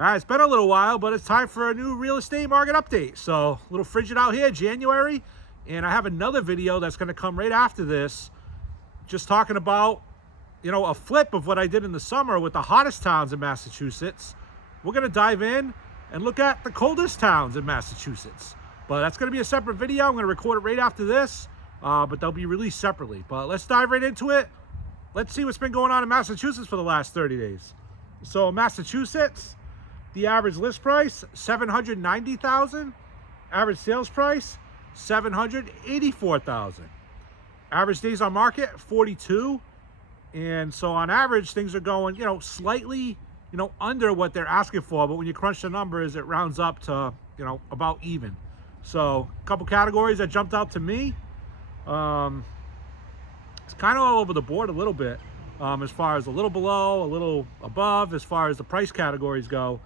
All right, it's been a little while, but it's time for a new real estate market update. So a little frigid out here, January, and I have another video that's going to come right after this, just talking about, a flip of what I did in the summer with the hottest towns in Massachusetts. We're going to dive in and look at the coldest towns in Massachusetts. But that's going to be a separate video. I'm going to record it right after this, but they'll be released separately. But let's dive right into it. Let's see what's been going on in Massachusetts for the last 30 days. So Massachusetts, the average list price, $790,000. Average sales price, $784,000. Average days on market, 42. And so on average, things are going, slightly, under what they're asking for. But when you crunch the numbers, it rounds up to, about even. So a couple categories that jumped out to me. It's kind of all over the board a little bit, as far as a little below, a little above, as far as the price categories go.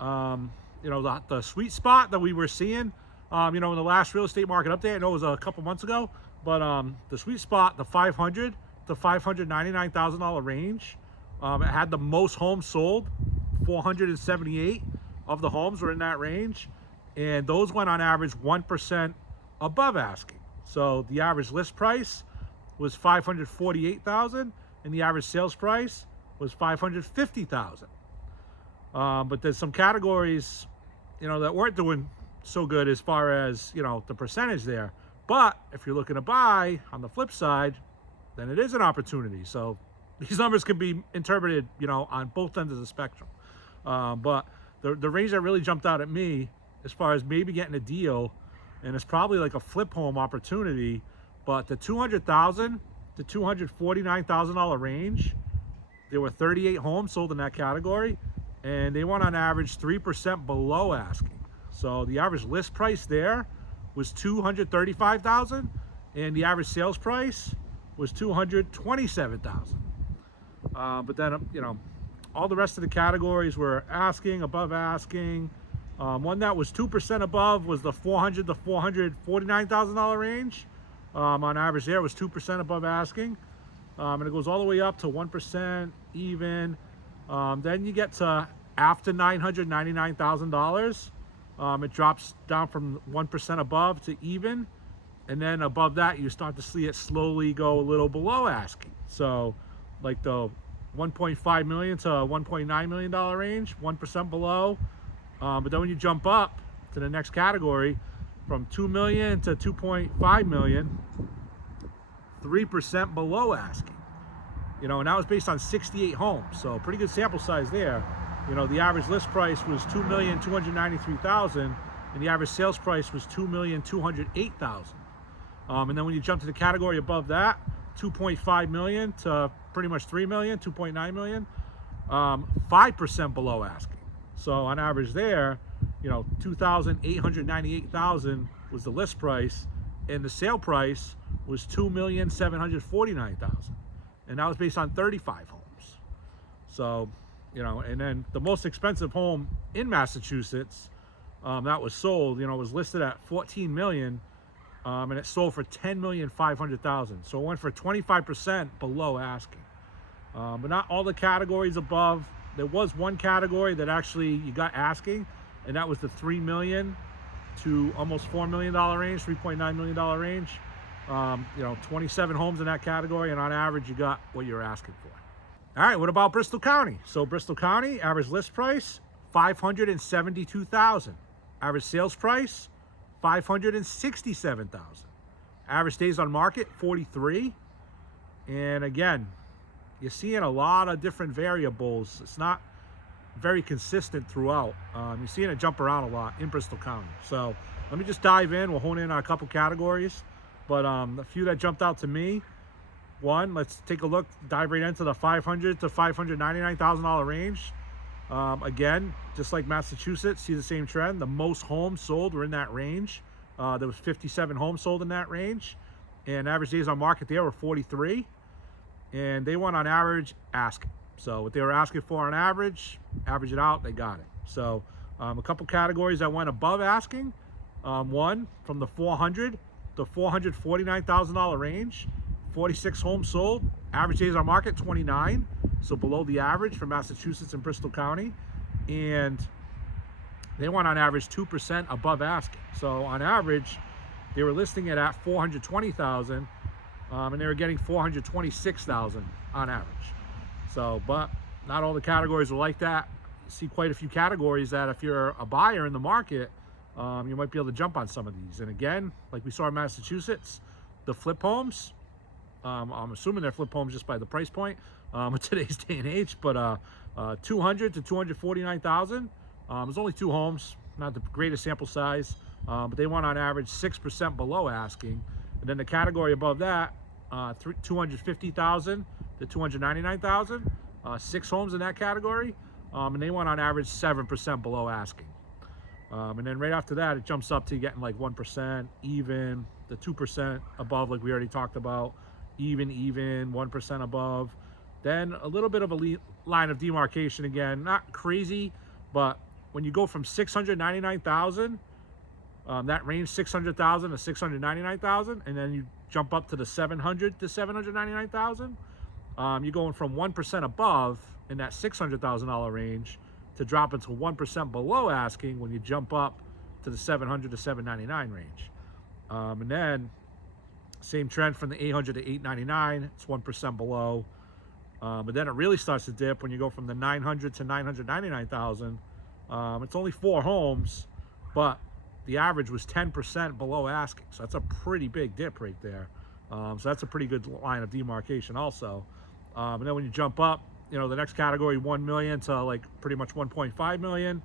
The sweet spot that we were seeing, in the last real estate market update, I know it was a couple months ago, but the sweet spot, the $500,000 to $599,000 range, it had the most homes sold. 478 of the homes were in that range, and those went on average 1% above asking. So the average list price was $548,000, and the average sales price was $550,000. But there's some categories, that weren't doing so good as far as, the percentage there. But if you're looking to buy, on the flip side, then it is an opportunity. So these numbers can be interpreted, on both ends of the spectrum. But the range that really jumped out at me, as far as maybe getting a deal, and it's probably like a flip home opportunity, but the $200,000 to $249,000 range, there were 38 homes sold in that category, and they went on average 3% below asking. So the average list price there was $235,000, and the average sales price was $227,000. But then, all the rest of the categories were asking, above asking. One that was 2% above was the $400,000 to $449,000 range. On average there was 2% above asking. And it goes all the way up to 1% even. Then you get to after $999,000. It drops down from 1% above to even. And then above that, you start to see it slowly go a little below asking. So like the $1.5 million to $1.9 million range, 1% below. But then when you jump up to the next category, from $2 million to $2.5 million, 3% below asking. And that was based on 68 homes, so pretty good sample size there. The average list price was $2,293,000, and the average sales price was $2,208,000. And then when you jump to the category above that, 2.5 million to pretty much 3 million, 2.9 million, 5% below asking. So on average there, $2,898,000 was the list price, and the sale price was $2,749,000. And that was based on 35 homes. So, and then the most expensive home in Massachusetts that was sold, was listed at $14 million, and it sold for $10,500,000. So it went for 25% below asking. But not all the categories above. There was one category that actually you got asking, and that was the $3 million to almost $4 million range, $3.9 million range. 27 homes in that category, and on average you got what you're asking for. All right, what about Bristol County? So Bristol County, average list price, $572,000. Average sales price, $567,000. Average days on market, 43. And again, you're seeing a lot of different variables. It's not very consistent throughout. You're seeing it jump around a lot in Bristol County. So let me just dive in. We'll hone in on a couple categories. But a few that jumped out to me. One, let's take a look, dive right into the $500,000 to $599,000 range. Again, just like Massachusetts, see the same trend. The most homes sold were in that range. There was 57 homes sold in that range. And average days on market there were 43. And they went on average asking. So what they were asking for on average it out, they got it. So a couple categories that went above asking. One, from the $400,000 to $449,000 range, 46 homes sold. Average days on market, 29. So below the average for Massachusetts and Bristol County. and they went on average 2% above asking. So on average, they were listing it at 420,000, and they were getting 426,000 on average. So, but not all the categories were like that. You see quite a few categories that if you're a buyer in the market, you might be able to jump on some of these. And again, like we saw in Massachusetts, the flip homes, I'm assuming they're flip homes just by the price point in today's day and age, but 200 to 249,000. There's only 2 homes, not the greatest sample size, but they went on average 6% below asking. And then the category above that, 250,000 to 299,000, 6 homes in that category, and they went on average 7% below asking. And then right after that, it jumps up to getting like 1%, even, the 2% above, like we already talked about, even, 1% above. Then a little bit of a line of demarcation again, not crazy, but when you go from 699,000, that range 600,000 to 699,000, and then you jump up to the 700 to 799,000, you're going from 1% above in that $600,000 range to drop into 1% below asking when you jump up to the 700 to 799 range. And then same trend from the 800 to 899, it's 1% below. But then it really starts to dip when you go from the 900 to 999,000. It's only 4 homes, but the average was 10% below asking. So that's a pretty big dip right there. So that's a pretty good line of demarcation also. And then when you jump up, you know, the next category, 1 million to like pretty much 1.5 million.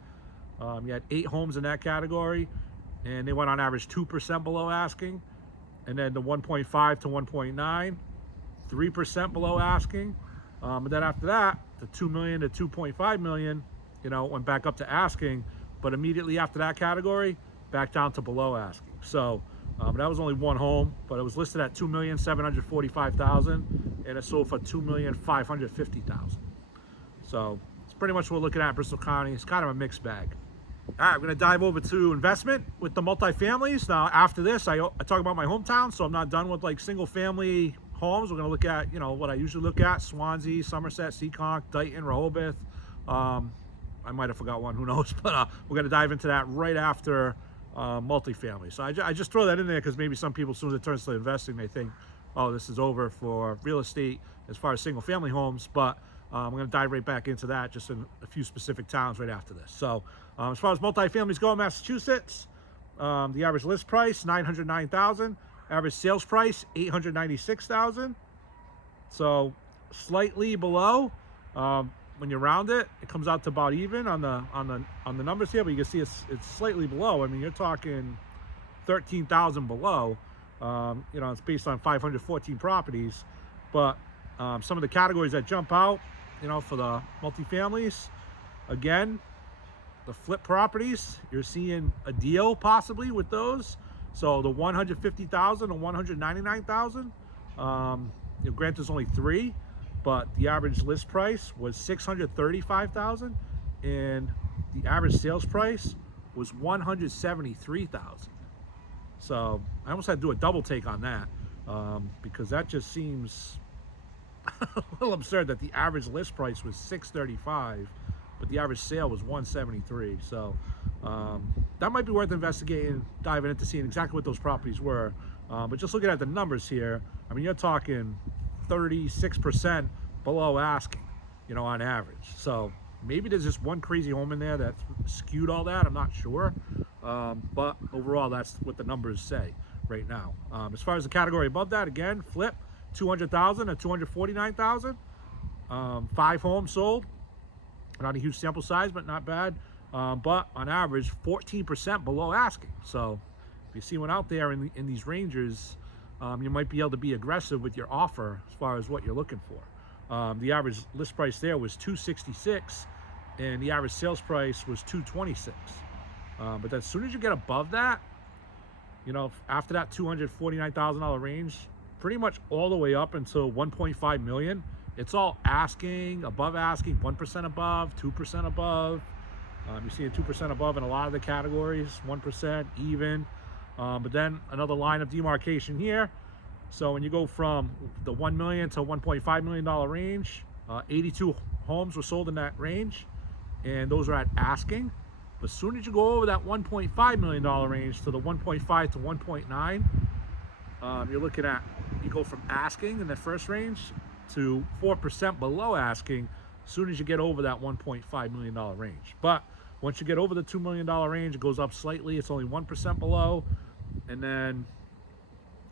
You had 8 homes in that category, and they went on average 2% below asking. And then the 1.5 to 1.9, 3% below asking. And then after that, the 2 million to 2.5 million, you know, went back up to asking, but immediately after that category, back down to below asking. So that was only 1 home, but it was listed at 2,745,000, and it sold for 2,550,000. So it's pretty much what we're looking at in Bristol County. It's kind of a mixed bag. All right, we're going to dive over to investment with the multifamilies. Now, after this, I talk about my hometown, so I'm not done with like single family homes. We're going to look at, you know, what I usually look at: Swansea, Somerset, Seekonk, Dighton, Rehoboth. I might have forgot one, who knows, but we're going to dive into that right after multifamily. So I just throw that in there because maybe some people, as soon as it turns to investing, they think, oh, this is over for real estate as far as single family homes. But I'm going to dive right back into that just in a few specific towns right after this. So as far as multifamilies go in Massachusetts, the average list price, $909,000. Average sales price, $896,000. So slightly below. When you round it, it comes out to about even on the numbers here, but you can see it's slightly below. I mean, you're talking 13,000 below. You know, it's based on 514 properties, but some of the categories that jump out, you know, for the multifamilies, again, the flip properties, you're seeing a deal possibly with those. So the 150,000 and 199,000, you know, granted there's only 3, but the average list price was 635,000, and the average sales price was 173,000. So I almost had to do a double take on that, because that just seems a little absurd that the average list price was 635, but the average sale was 173. So that might be worth investigating, diving into, seeing exactly what those properties were. But just looking at the numbers here, I mean, you're talking 36% below asking, you know, on average. So maybe there's just one crazy home in there that skewed all that. I'm not sure. But overall, that's what the numbers say right now. As far as the category above that, again, flip, 200,000 to 249,000. 5 homes sold. Not a huge sample size, but not bad. But on average, 14% below asking. So if you see one out there in these ranges, you might be able to be aggressive with your offer as far as what you're looking for. The average list price there was $266, and the average sales price was $226. But as soon as you get above that, you know, after that $249,000 range, pretty much all the way up until 1.5 million, it's all asking, above asking, 1% above, 2% above. You see a 2% above in a lot of the categories, 1% even. But then another line of demarcation here. So when you go from the 1 million to $1.5 million range, 82 homes were sold in that range, and those are at asking. But as soon as you go over that $1.5 million range to the 1.5 to 1.9, you're looking at, you go from asking in the first range to 4% below asking as soon as you get over that $1.5 million range. But once you get over the $2 million range, it goes up slightly. It's only 1% below. And then,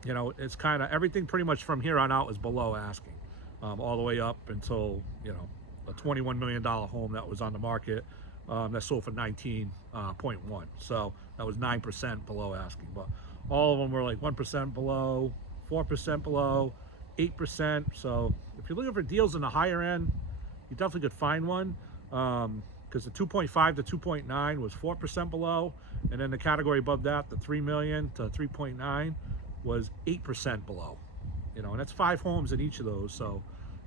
you know, it's kind of everything pretty much from here on out is below asking, all the way up until, you know, a $21 million home that was on the market that sold for 19.1. So that was 9% below asking. But all of them were like 1% below, 4% below, 8%. So if you're looking for deals in the higher end, you definitely could find one, because the 2.5 to 2.9 was 4% below, and then the category above that, the 3 million to 3.9, was 8% below. You know, and that's 5 homes in each of those. So,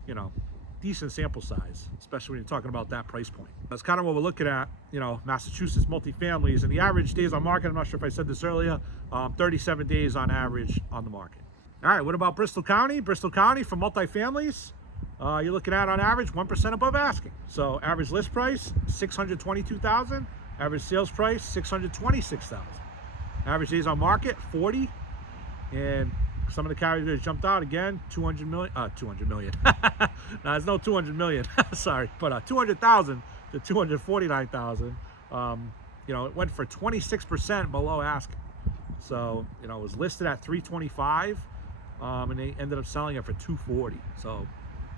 you know, decent sample size, especially when you're talking about that price point. That's kind of what we're looking at, you know, Massachusetts multifamilies, and the average days on market, I'm not sure if I said this earlier, 37 days on average on the market. All right, what about Bristol County? Bristol County for multifamilies, you're looking at on average 1% above asking. So average list price, $622,000. Average sales price, $626,000. Average days on market, 40. And some of the categories jumped out again, 200 million. No, there's no 200 million, sorry, but 200,000 to 249,000. You know, it went for 26% below asking. So, you know, it was listed at 325, and they ended up selling it for 240. So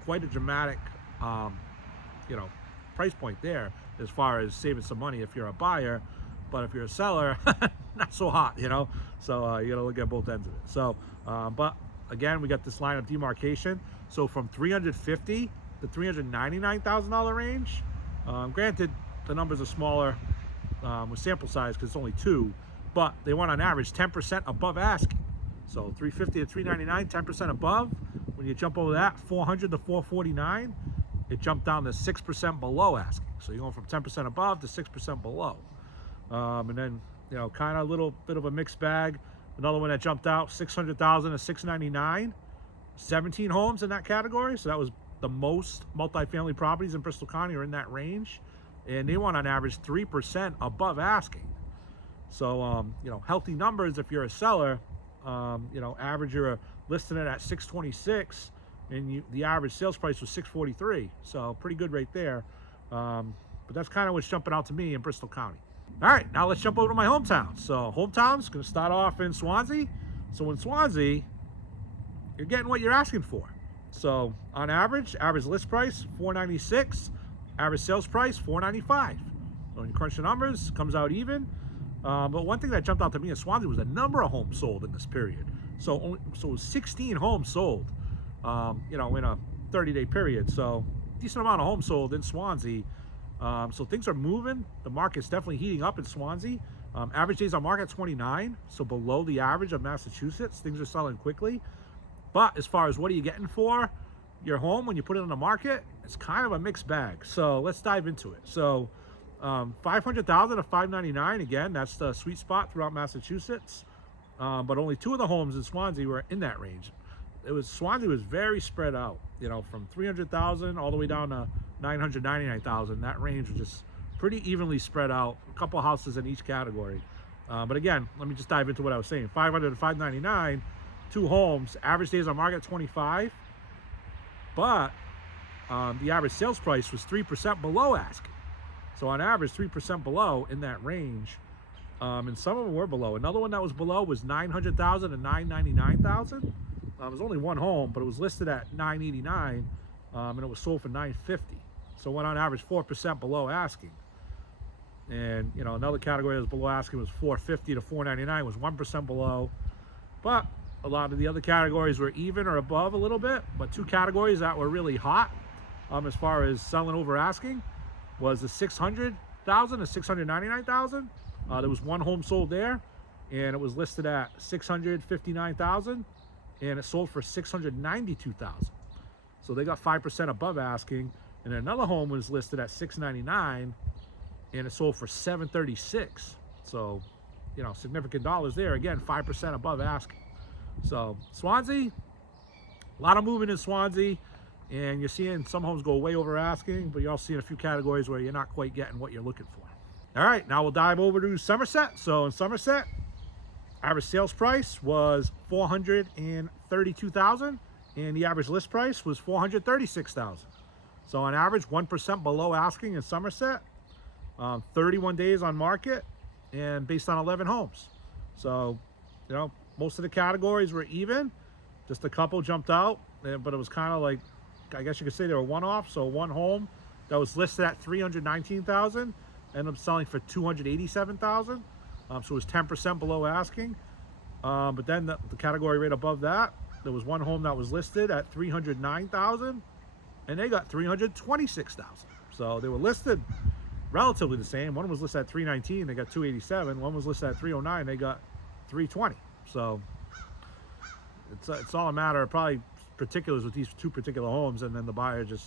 quite a dramatic, you know, price point there as far as saving some money if you're a buyer. But if you're a seller, not so hot, you know. So you got to look at both ends of it. So, but again, we got this line of demarcation. So from $350,000 to $399,000 range. Granted, the numbers are smaller with sample size because it's only 2, but they went on average 10% above asking. So $350,000 to $399,000, 10% above. When you jump over that, $400,000 to $449,000, it jumped down to 6% below asking. So you're going from 10% above to 6% below. And then, you know, kind of a little bit of a mixed bag. Another one that jumped out, $600,000 to $699,000, 17 homes in that category. So that was the most multifamily properties in Bristol County are in that range, and they went on average 3% above asking. So you know, healthy numbers if you're a seller. You know, average you're listing it at 626, and the average sales price was 643. So pretty good right there. But that's kind of what's jumping out to me in Bristol County. All right, now let's jump over to my hometown. So hometown's going to start off in Swansea. So in Swansea, you're getting what you're asking for. So on average list price $496, average sales price $495. So when you crunch the numbers, comes out even. But one thing that jumped out to me in Swansea was the number of homes sold in this period. So it was 16 homes sold, you know, in a 30-day period. So decent amount of homes sold in Swansea. So things are moving. The market's definitely heating up in Swansea. Average days on market 29, so below the average of Massachusetts. Things are selling quickly. But as far as what are you getting for your home when you put it on the market, it's kind of a mixed bag. So let's dive into it. So $500,000 to $599,000, again, that's the sweet spot throughout Massachusetts. But only 2 of the homes in Swansea were in that range. Swansea was very spread out, you know, from $300,000 all the way down to $999,000. That range was just pretty evenly spread out. A couple houses in each category. But again, let me just dive into what I was saying. $500,000 to $599,000, 2 homes. Average days on market 25, but the average sales price was 3% below asking. So on average, 3% below in that range. And some of them were below. Another one that was below was $900,000 to $999,000. It was only 1 home, but it was listed at $989,000, and it was sold for $950,000. So it went on average 4% below asking. And you know, another category that was below asking was $450,000 to $499,000, was 1% below. But a lot of the other categories were even or above a little bit. But 2 categories that were really hot, as far as selling over asking, was the $600,000 to $699,000. There was 1 home sold there, and it was listed at $659,000, and it sold for $692,000. So they got 5% above asking. And another home was listed at $699,000, and it sold for $736,000. So, you know, significant dollars there. Again, 5% above asking. So Swansea, a lot of movement in Swansea. And you're seeing some homes go way over asking, but you're also seeing a few categories where you're not quite getting what you're looking for. All right, now we'll dive over to Somerset. So in Somerset, average sales price was $432,000, and the average list price was $436,000. So on average, 1% below asking in Somerset, 31 days on market, and based on 11 homes. So, you know, most of the categories were even. Just a couple jumped out, but it was kind of like, I guess you could say they were one-off. So one home that was listed at $319,000 ended up selling for $287,000. So it was 10% below asking. But then the category right above that, there was one home that was listed at $309,000, and they got $326,000. So they were listed relatively the same. One was listed at $319,000, they got $287,000. One was listed at $309,000, they got $320,000. So it's all a matter of probably particulars with these two particular homes, and then the buyer just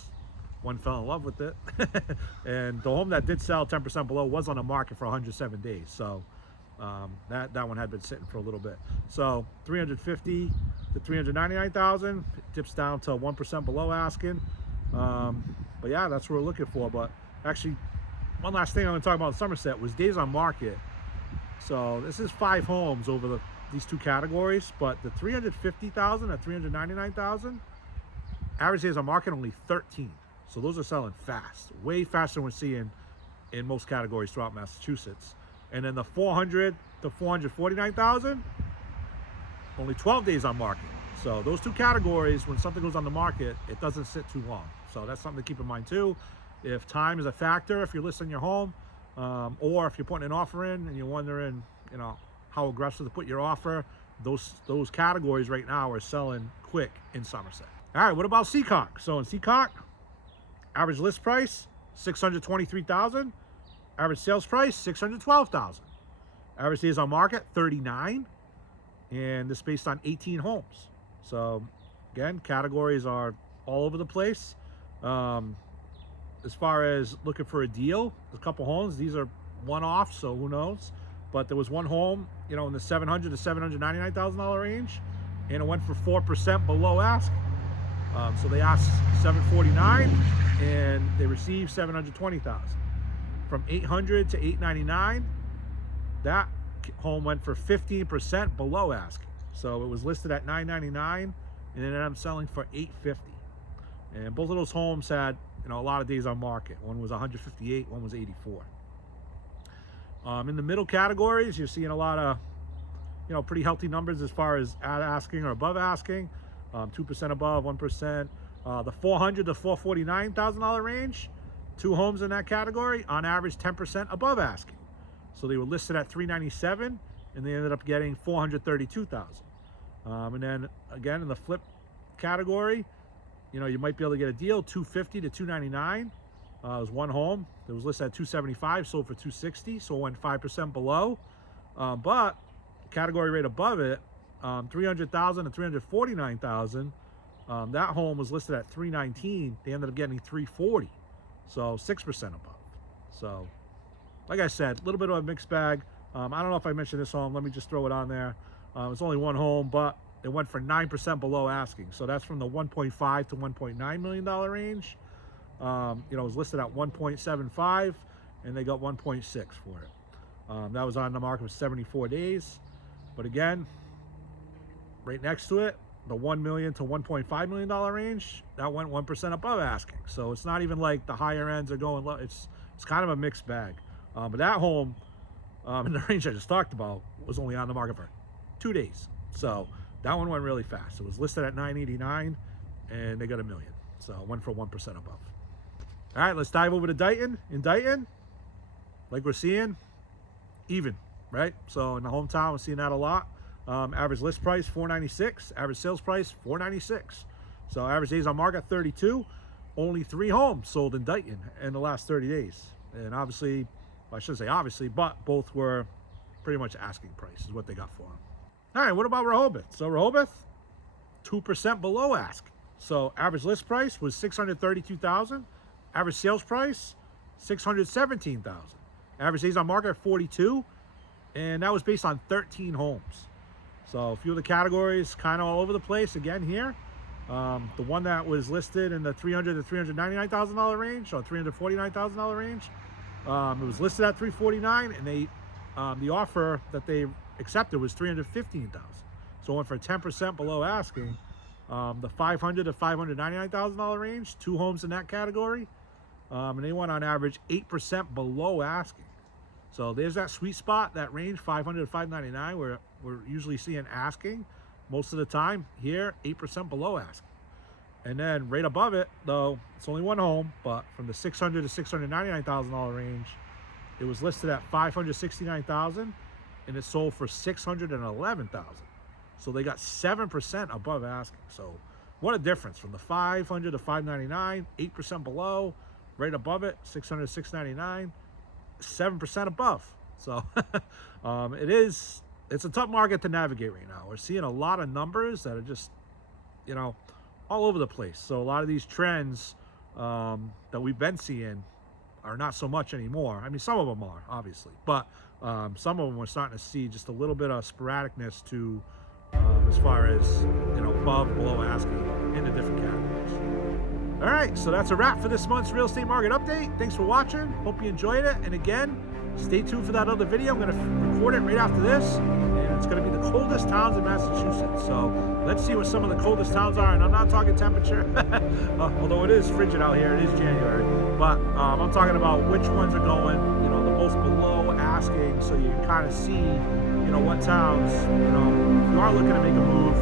one fell in love with it. And the home that did sell 10% below was on the market for 107 days. So that one had been sitting for a little bit. So $350,000 to $399,000, dips down to 1% below asking. But yeah, that's what we're looking for. But actually, one last thing I'm going to talk about in Somerset was days on market. So this is 5 homes over these two categories, but the $350,000 at $399,000, average days on market only 13. So those are selling fast, way faster than we're seeing in most categories throughout Massachusetts. And then the $400,000 to $449,000, only 12 days on market. So those two categories, when something goes on the market, it doesn't sit too long. So that's something to keep in mind too. If time is a factor, if you're listing your home, or if you're putting an offer in and you're wondering, you know, how aggressive to put your offer, those categories right now are selling quick in Somerset. All right, what about Seekonk? So in Seekonk, average list price $623,000, average sales price $612,000, average days on market 39, and this is based on 18 homes. So again, categories are all over the place. As far as looking for a deal, a couple homes, these are one-off, so who knows. But there was one home, you know, in the $700,000 to $799,000 range, and it went for 4% below ask. So they asked $749,000, and they received $720,000. From $800,000 to $899,000, that home went for 15% below asking. So it was listed at $999,000, and it ended up selling for $850,000. And both of those homes had, you know, a lot of days on market. One was 158, one was 84. In the middle categories, you're seeing a lot of, you know, pretty healthy numbers as far as at asking or above asking, 2% above, 1%. The $400,000 to $449,000 range, 2 homes in that category, on average 10% above asking. So they were listed at $397,000, and they ended up getting $432,000. And then again, in the flip category, you know, you might be able to get a deal, $250,000 to $299,000. It was one home that was listed at $275,000, sold for $260,000, so it went 5% below. But the category rate above it, $300,000 to $349,000. That home was listed at $319,000. They ended up getting $340,000, so 6% above. So, like I said, a little bit of a mixed bag. I don't know if I mentioned this home. Let me just throw it on there. It's only one home, but it went for 9% below asking. So that's from the $1.5 to $1.9 million range. You know, it was listed at 1.75, and they got 1.6 for it. That was on the market for 74 days. But again, right next to it, the $1 million to $1.5 million range, that went 1% above asking. So it's not even like the higher ends are going low. It's kind of a mixed bag. But that home in the range I just talked about was only on the market for 2 days. So that one went really fast. It was listed at $989, and they got $1 million. So it went for 1% above. All right, let's dive over to Dighton. In Dighton, like we're seeing, even, right? So in the hometown, we're seeing that a lot. Average list price $496, average sales price $496. So average days on market 32. Only 3 homes sold in Dighton in the last 30 days. And obviously, well, I shouldn't say obviously, but both were pretty much asking price is what they got for them. All right, what about Rehoboth? So Rehoboth, 2% below ask. So average list price was $632,000. Average sales price $617,000. Average days on market 42, and that was based on 13 homes. So a few of the categories kind of all over the place again here. The one that was listed in the $300,000 to $399,000 range, or $349,000 range, it was listed at $349,000, and they the offer that they accepted was $315,000. So it went for 10% below asking. The $500,000 to $599,000 range, 2 homes in that category, and they went on average 8% below asking. So there's that sweet spot, that range, $500,000 to $599,000, where we're usually seeing asking most of the time. Here, 8% below asking. And then right above it, though, it's only 1 home, but from the $600,000 to $699,000 range, it was listed at $569,000, and it sold for $611,000. So they got 7% above asking. So what a difference from the $500,000 to $599,000, 8% below, right above it, $600,000 to $699,000, 7% above. So it's a tough market to navigate right now. We're seeing a lot of numbers that are just, all over the place. So a lot of these trends that we've been seeing are not so much anymore. I mean, some of them are, obviously, but some of them we're starting to see just a little bit of sporadicness to as far as, above, below asking in the different categories. All right, so that's a wrap for this month's real estate market update. Thanks for watching. Hope you enjoyed it. And again, stay tuned for that other video. I'm going to record it right after this, and it's going to be the coldest towns in Massachusetts. So let's see what some of the coldest towns are. And I'm not talking temperature, although it is frigid out here. It is January, but I'm talking about which ones are going, the most below asking, so you can kind of see, what towns, if you are looking to make a move,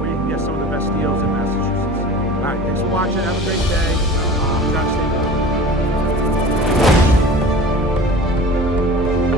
where you can get some of the best deals in Massachusetts. All right, thanks for watching. Have a great day. You gotta stay warm.